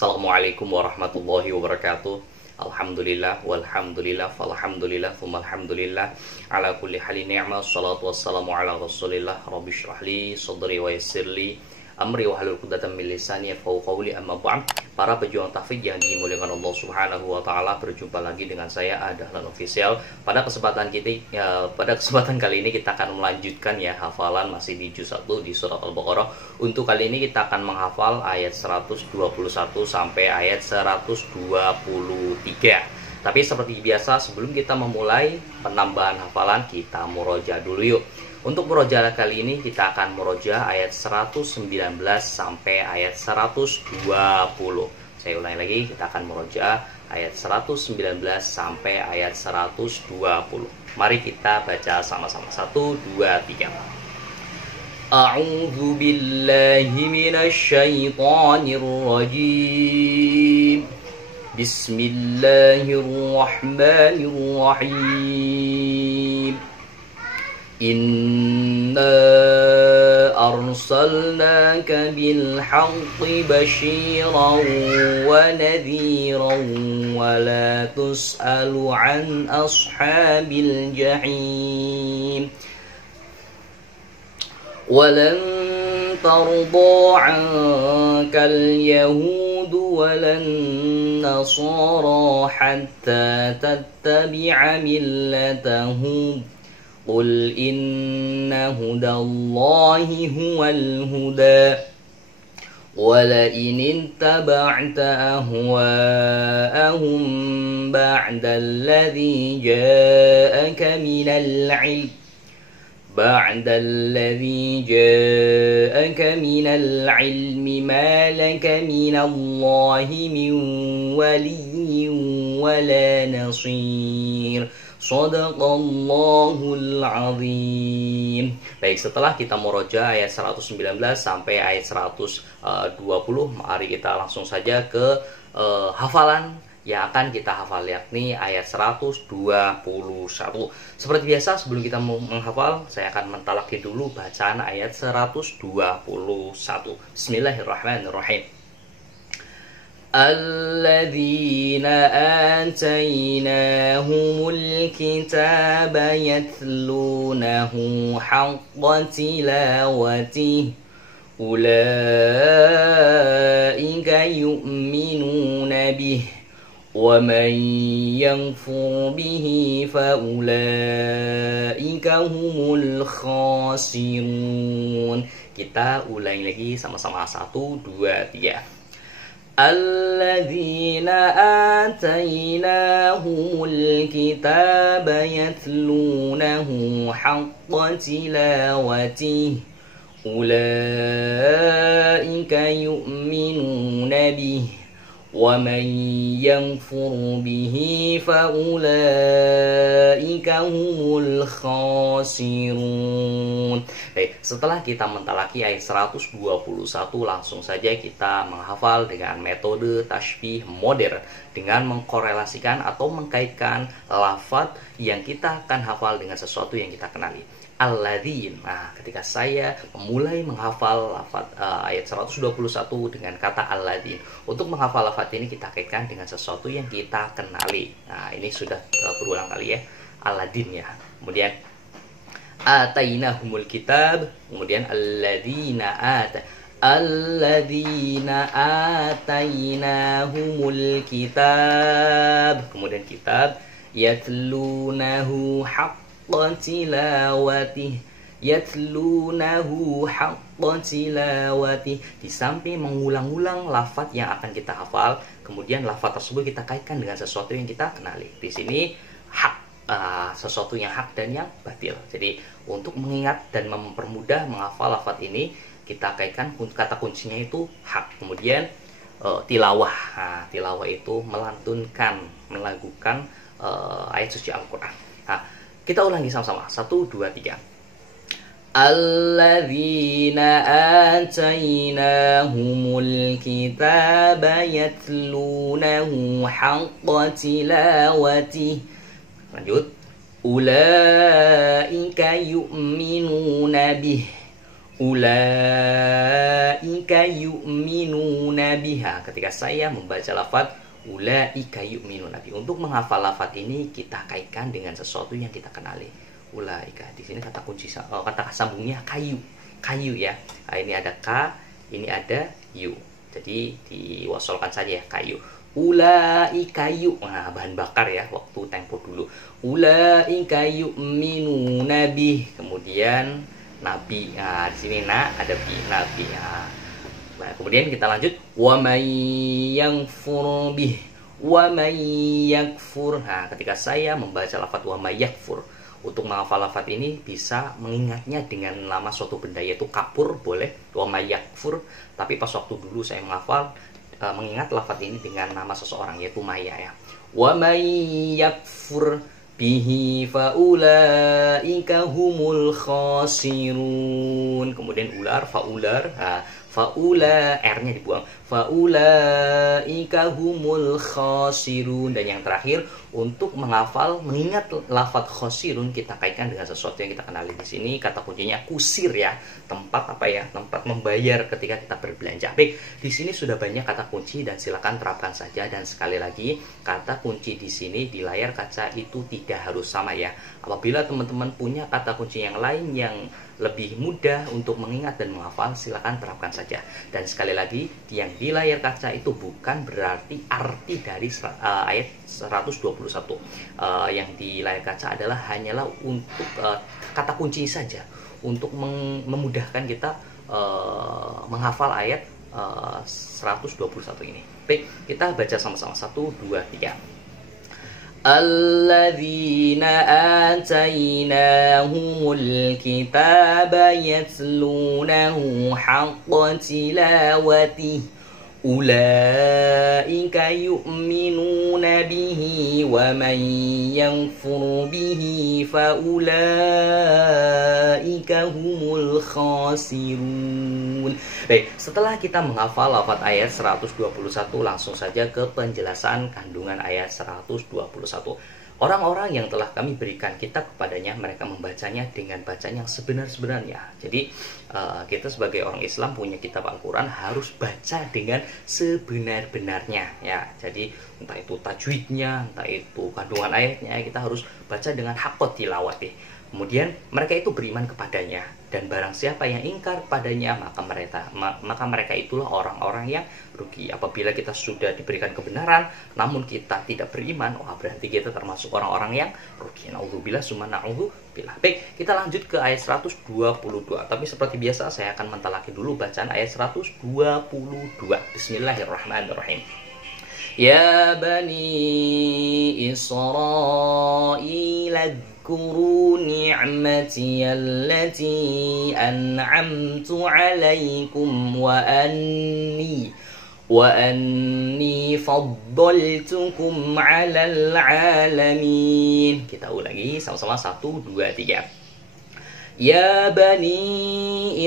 Assalamualaikum warahmatullahi wabarakatuh. Alhamdulillah walhamdulillah falhamdulillah thummalhamdulillah ala kulli halin ni'mah salatu wassalamu ala rasulillah rabbi syrah li sadri wa yassir li amri wa halul 'uqdatam min lisani yafqahu qawli amma ba'd. Para pejuang tahfidz yang dimuliakan Allah Subhanahu wa taala, berjumpa lagi dengan saya Dahlan Official. Pada kesempatan kali ini kita akan melanjutkan hafalan masih di juz 1 di surat Al-Baqarah. Untuk kali ini kita akan menghafal ayat 121 sampai ayat 123. Tapi seperti biasa, sebelum kita memulai penambahan hafalan, kita murojaah dulu yuk. Untuk murojaah kali ini kita akan murojaah ayat 119 sampai ayat 120. Saya ulangi lagi, kita akan murojaah ayat 119 sampai ayat 120. Mari kita baca sama-sama. 1, 2, 3. A'udzu billahi minasyaitonir rajim. Bismillahirrahmanirrahim. Inna arsalnaka bil haqqi basyiran wa nadhiran wa la tus'alu an ashabil jahim. Walan tarda 'ankal yahud walan nasara hatta tattabi'a millatahum. Qul inna hudallahi huwal huda wala in ittaba'ta ahwa'ahum ba'da alladhi ja'aka minal 'ilm ma laka minallahi min waliyyin wala nasir. Shadaqallahul azim. Baik, setelah kita murojaah ayat 119 sampai ayat 120, mari kita langsung saja ke hafalan yang akan kita hafal, yakni ayat 121. Seperti biasa, sebelum kita menghafal, saya akan mentalaki dulu bacaan ayat 121. Bismillahirrahmanirrahim. الذين آتيناهم الكتاب يتلونه حق تلاوته أولئك يؤمنون به ومن يكفر به فأولئك هم الخاسرون. Kita ulangi lagi sama-sama. 1, 2, 3. الذين آتيناهم الكتاب يتلونه حق تلاوته أولئك يؤمنون به ومن يكفر به فأولئك هم الخاسرون. Baik, setelah kita mentalaki ayat 121, langsung saja kita menghafal dengan metode tasbih modern dengan mengkorelasikan atau mengkaitkan lafaz yang kita akan hafal dengan sesuatu yang kita kenali. Alladzin. Nah, ketika saya memulai menghafal lafaz ayat 121 dengan kata alladzin, untuk menghafal lafaz ini kita kaitkan dengan sesuatu yang kita kenali. Nah, ini sudah berulang kali ya, alladzin ya. Kemudian atainahumul kitab, kemudian alladzina atainahumul kitab, kemudian kitab yatlunahu haqqa tilawatih, yatlunahu haqqa tilawatih. Di samping mengulang-ulang lafaz yang akan kita hafal, kemudian lafaz tersebut kita kaitkan dengan sesuatu yang kita kenali. Di sini hak, sesuatu yang hak dan yang batil. Jadi untuk mengingat dan mempermudah menghafal lafaz ini, kita kaitkan kata kuncinya itu hak. Kemudian tilawah. Nah, tilawah itu melantunkan, melakukan ayat suci Al-Quran. Nah, kita ulangi sama-sama. 1, 2, 3. Alladzina atainahumul kitaba yatlunahu haqqa tilawatih. Lanjut. Ulaika yu'minuna bih ulaika yu'minuna biha. Ketika saya membaca lafaz ulaika yu'minuna biha, untuk menghafal lafaz ini kita kaitkan dengan sesuatu yang kita kenali. Ulaika di sini kata kunci kata sambungnya kayu ya. Nah, ini ada ka, ini ada yu, jadi diwasolkan saja ya, kayu. Ulaika yu, nah bahan bakar ya waktu tempo dulu. Ulaika yu'minuna bih, kemudian nabi. Nah, di sini ada bi, nabi. Nah, kemudian kita lanjut wa may yakfur bih, wa may yakfur. Nah, ketika saya membaca lafaz wa may yakfur, untuk menghafal lafaz ini bisa mengingatnya dengan nama suatu benda, yaitu kapur, boleh wa may yakfur. Tapi pas waktu dulu saya menghafal mengingat lafaz ini dengan nama seseorang, yaitu Maya ya. Wa may yakfur bihi faulaika humul khasirun. Kemudian ular, faular, faula, R-nya dibuang. Faulaika humul khasirun. Dan yang terakhir, untuk menghafal, mengingat lafaz khasirun, kita kaitkan dengan sesuatu yang kita kenali di sini. Kata kuncinya kusir ya, tempat apa ya? Tempat membayar ketika kita berbelanja. Baik, di sini sudah banyak kata kunci dan silakan terapkan saja. Dan sekali lagi, kata kunci di sini di layar kaca itu tidak harus sama ya. Apabila teman-teman punya kata kunci yang lain yang lebih mudah untuk mengingat dan menghafal, silakan terapkan saja. Dan sekali lagi, yang di layar kaca itu bukan berarti arti dari ayat 121. Yang di layar kaca adalah hanyalah untuk kata kunci saja, untuk memudahkan kita menghafal ayat 121 ini. Baik, kita baca sama-sama. 1, 2, 3. Alladzina atainahumul kitaba yatlunahu haqqa tilawatihi ulaika yu'minuna bihi wa man yakfur bihi faulaika humul khasirun. Baik, setelah kita menghafal lafaz ayat 121, langsung saja ke penjelasan kandungan ayat 121. Orang-orang yang telah kami berikan kitab kepadanya, mereka membacanya dengan bacaan yang sebenar-benarnya. Jadi kita sebagai orang Islam punya kitab Al-Quran harus baca dengan sebenar-benarnya ya. Jadi entah itu tajwidnya, entah itu kandungan ayatnya, kita harus baca dengan haqqat tilawati. Kemudian mereka itu beriman kepadanya, dan barang siapa yang ingkar padanya, maka mereka itulah orang-orang yang rugi. Apabila kita sudah diberikan kebenaran namun kita tidak beriman, berarti kita termasuk orang-orang yang rugi. Na'udzubillah summa na'udzubillah. Baik, kita lanjut ke ayat 122. Tapi seperti biasa saya akan mentalaki dulu bacaan ayat 122. Bismillahirrahmanirrahim. Ya bani Israil اذكروا نعمتي التي أنعمت عليكم وأني فضلتكم على العالمين. Kita ulangi sama-sama. 1, 2, 3. Ya bani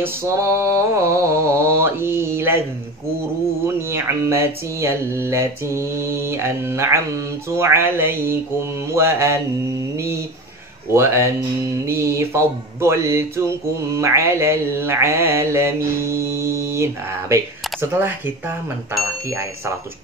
Israil اذكروا نعمتي التي أنعمت عليكم وأني فضلتكم على العالمين. Baik, setelah kita mentalaki ayat 122,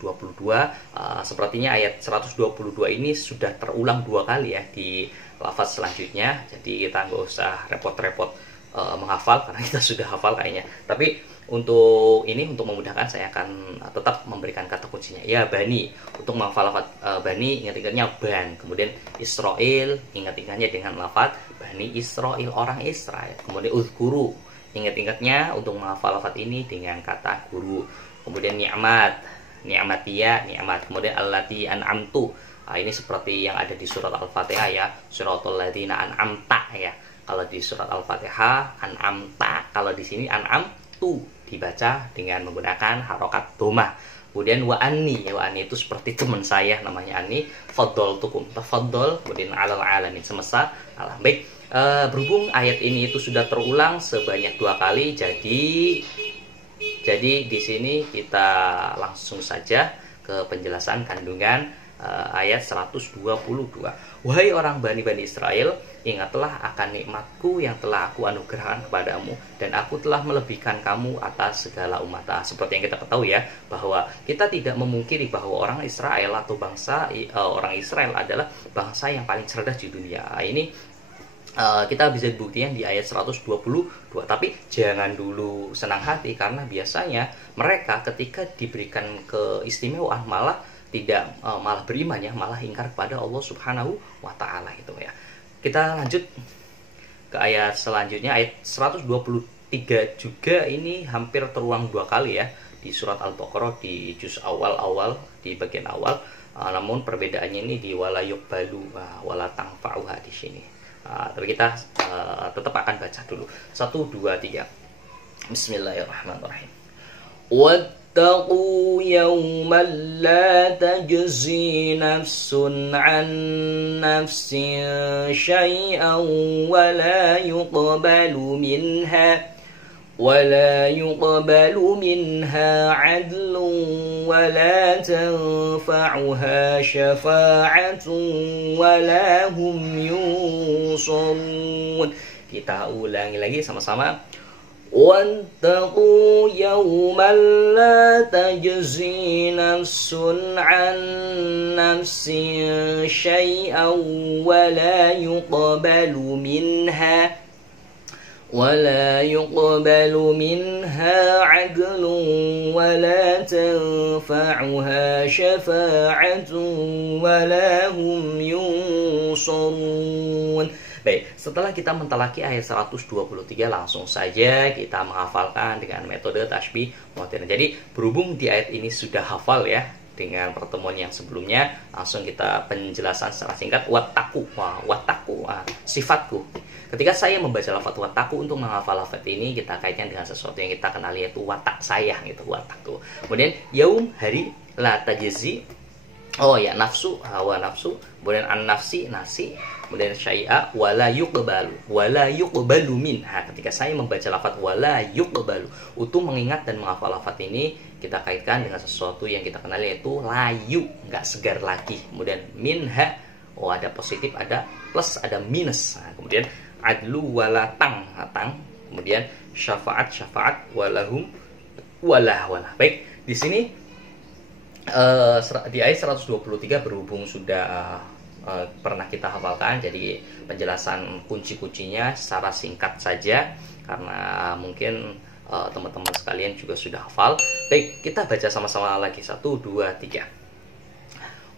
sepertinya ayat 122 ini sudah terulang 2 kali ya di lafaz selanjutnya. Jadi kita nggak usah repot-repot menghafal karena kita sudah hafal kayaknya. Tapi untuk memudahkan, saya akan tetap memberikan kata kuncinya. Ya bani, untuk menghafal lafaz bani, ingat-ingatnya ban. Kemudian Israel, ingat-ingatnya dengan lafaz bani Israel, orang Israel. Kemudian uzkuru, ingat-ingatnya untuk menghafal lafaz ini dengan kata guru. Kemudian ni'mat, ni'matiyah, ni'mat. Kemudian allati an'amtu. Ini seperti yang ada di surat Al-Fatihah ya, suratul ladzina an'amta ya. Kalau di surat Al-Fatihah an'amta, kalau di sini an'amtu, dibaca dengan menggunakan harokat domah. Kemudian wa anni, ya wa anni itu seperti teman saya namanya Ani, faddaltukum, tafaddal, kemudian alal alamin, semesta alam. Baik, berhubung ayat ini itu sudah terulang sebanyak 2 kali, jadi di sini kita langsung saja ke penjelasan kandungan ayat 122. Wahai orang Bani Israel, ingatlah akan nikmatku yang telah aku anugerahkan kepadamu, dan aku telah melebihkan kamu atas segala umat. Seperti yang kita ketahui ya, bahwa kita tidak memungkiri bahwa orang Israel atau bangsa orang Israel adalah bangsa yang paling cerdas di dunia. Ini kita bisa buktikan di ayat 122. Tapi jangan dulu senang hati, karena biasanya mereka ketika diberikan keistimewaan malah tidak malah beriman ya, malah ingkar kepada Allah Subhanahu wa taala gitu ya. Kita lanjut ke ayat selanjutnya, ayat 123 juga. Ini hampir terulang 2 kali ya di surat Al-Baqarah di juz awal di bagian awal. Namun perbedaannya ini di wala yuqbalu wala tanfa'uha di sini. Tapi kita tetap akan baca dulu. 1 2 3. Bismillahirrahmanirrahim. واتقوا يوما لا تجزي نفس عن نفس شيئا ولا يقبل منها عدل ولا تنفعها شفاعة ولا هم ينصرون. Kita ulangi lagi sama-sama. واتقوا يوما لا تجزي نفس عن نفس شيئا ولا يقبل منها عدل ولا تنفعها شفاعة ولا هم ينصرون. Baik, setelah kita mentalaki ayat 123, langsung saja kita menghafalkan dengan metode tasbih mu'tadir. Jadi berhubung di ayat ini sudah hafal ya dengan pertemuan yang sebelumnya, langsung kita penjelasan secara singkat. Wattaku, sifatku. Ketika saya membaca lafaz wattaku untuk menghafal lafaz ini, kita kaitkan dengan sesuatu yang kita kenali, yaitu watak saya gitu, wattaku. Kemudian yaum, hari, la tajzi, nafsu, hawa nafsu, kemudian an nafsi, nasi, kemudian syai'a, wala yuqbalu minha. Ketika saya membaca lafaz wala yuqbalu, untuk mengingat dan menghafal lafaz ini, kita kaitkan dengan sesuatu yang kita kenal, yaitu layu, nggak segar lagi. Kemudian minha, ada positif, ada plus, ada minus. Kemudian adlu wala tang. Kemudian syafaat walahum wala. Baik, di sini di ayat 123 berhubung sudah pernah kita hafalkan, jadi penjelasan kunci-kuncinya secara singkat saja, karena mungkin teman-teman sekalian juga sudah hafal. Baik, kita baca sama-sama lagi. 1 2 3.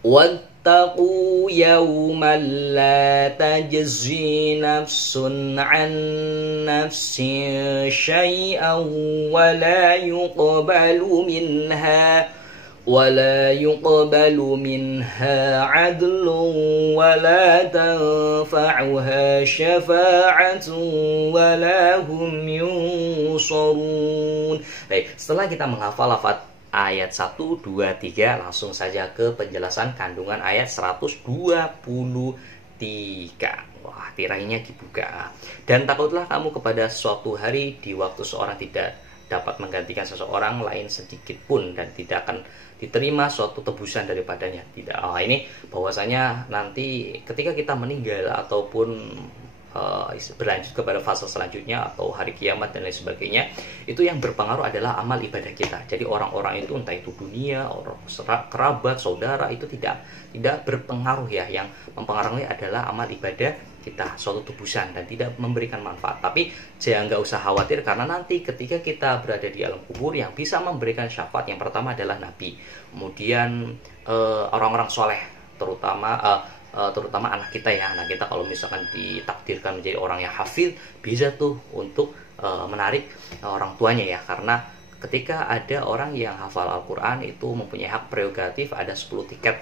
واتقوا يوما لا تجزي نفس عن نفس شيئا ولا يقبل منها عدل ولا تنفعها شفاعة ولا هم ينصرون. Baik, setelah kita menghafal lafaz ayat 1, 2, 3, langsung saja ke penjelasan kandungan ayat 123. Wah, tirainya dibuka. Dan takutlah kamu kepada suatu hari di waktu seorang tidak dapat menggantikan seseorang lain sedikit pun, dan tidak akan diterima suatu tebusan daripadanya. Tidak. Ini bahwasanya nanti ketika kita meninggal ataupun berlanjut kepada fase selanjutnya atau hari kiamat dan lain sebagainya, itu yang berpengaruh adalah amal ibadah kita. Jadi orang-orang itu, entah itu dunia, orang kerabat, saudara, itu tidak berpengaruh ya. Yang mempengaruhi adalah amal ibadah kita, suatu tebusan, dan tidak memberikan manfaat. Tapi jangan nggak usah khawatir, karena nanti ketika kita berada di alam kubur, yang bisa memberikan syafaat yang pertama adalah Nabi, kemudian orang-orang soleh, terutama anak kita ya. Anak kita kalau misalkan ditakdirkan menjadi orang yang hafid, bisa tuh untuk menarik orang tuanya ya. Karena ketika ada orang yang hafal Al-Quran, itu mempunyai hak prerogatif, ada 10 tiket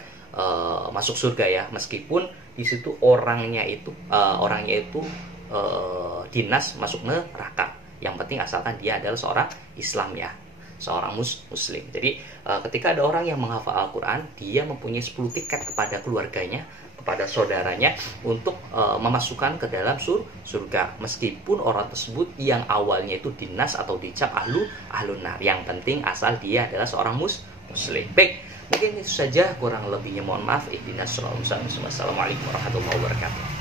masuk surga ya, meskipun di situ orangnya itu dinas masuk neraka. Yang penting asalkan dia adalah seorang Islam ya, seorang muslim. Jadi ketika ada orang yang menghafal Al-Quran, dia mempunyai 10 tiket kepada keluarganya, kepada saudaranya, untuk memasukkan ke dalam surga, meskipun orang tersebut yang awalnya itu dinas atau dicap ahlun nar. Yang penting asal dia adalah seorang muslim. Baik, mungkin itu saja, kurang lebihnya mohon maaf. Ihdinas siratal mustaqim. Wassalamualaikum warahmatullahi wabarakatuh.